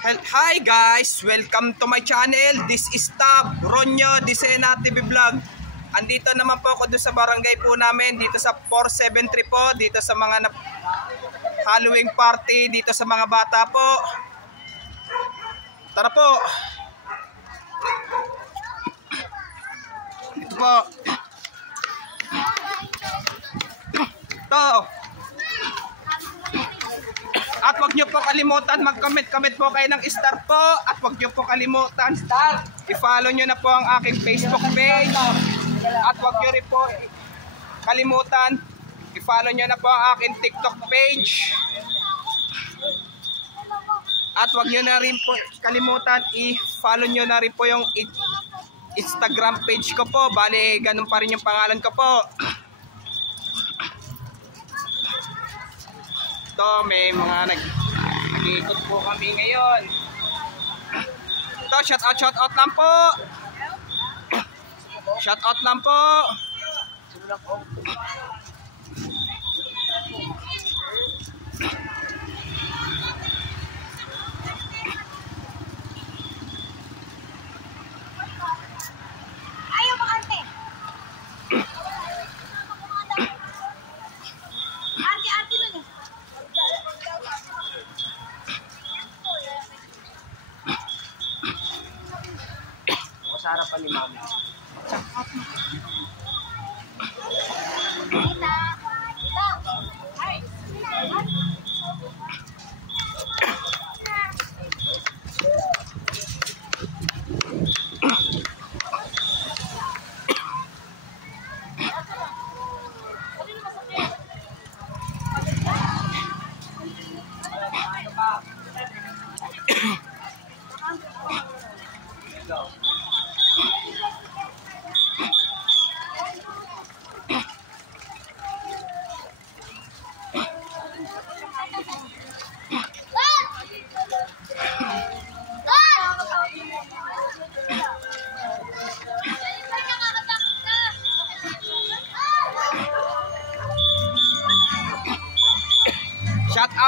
Hi guys! Welcome to my channel. This is Tab Ronyo Disena TV Vlog. Andito naman po ako doon sa barangay po namin, dito sa 473 po, dito sa mga Halloween party, dito sa mga bata po. Tara po! Ito po. Ito. At huwag nyo po kalimutan, mag-comment po kayo ng star po. At huwag nyo po kalimutan, i-follow nyo na po ang aking Facebook page. At huwag nyo rin po kalimutan, i-follow nyo na po ang aking TikTok page. At huwag nyo na rin po kalimutan, i-follow nyo na rin po yung Instagram page ko po. Bale, ganun pa rin yung pangalan ko po. Ito, may mga nag-iikot po kami ngayon. Ito, shout out lang po. Shout out lang po. Ayaw mo, ante. Ante nun eh. Sa harapan ni Mami. Kita. Ay.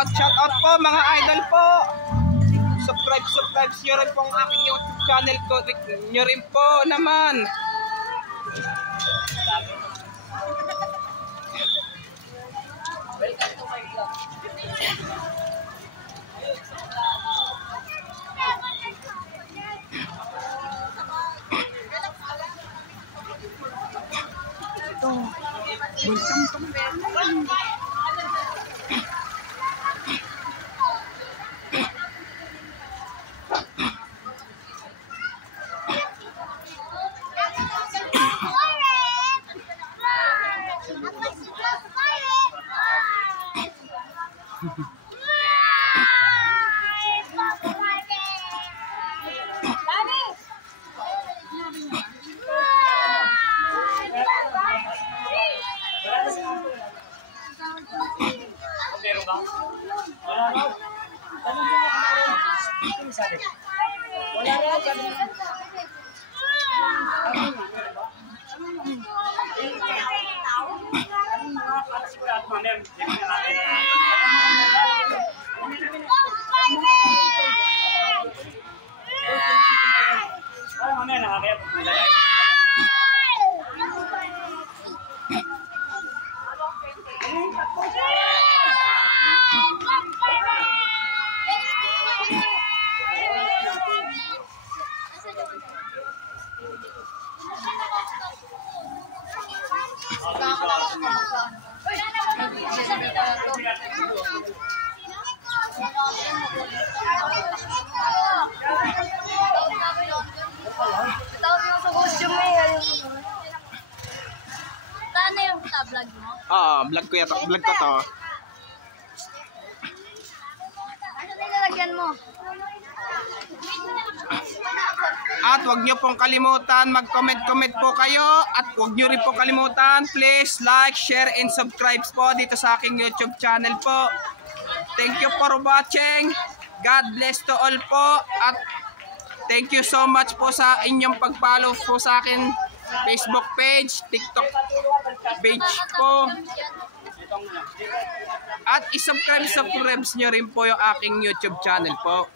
Shout out po mga idol po. Subscribe nyo rin po ang aking YouTube channel ko. Nyo rin po naman. Welcome to my Vlog mo? Vlog ko to. Vlog ko to. Ano nilalagyan mo? At huwag nyo pong kalimutan, mag-comment po kayo. At huwag nyo rin po kalimutan, please like, share, and subscribe po dito sa aking YouTube channel po. Thank you for watching. God bless to all po. At thank you so much po sa inyong pag-follow po sa akin Facebook page, TikTok page po. At isubscribe nyo rin po yung aking YouTube channel po.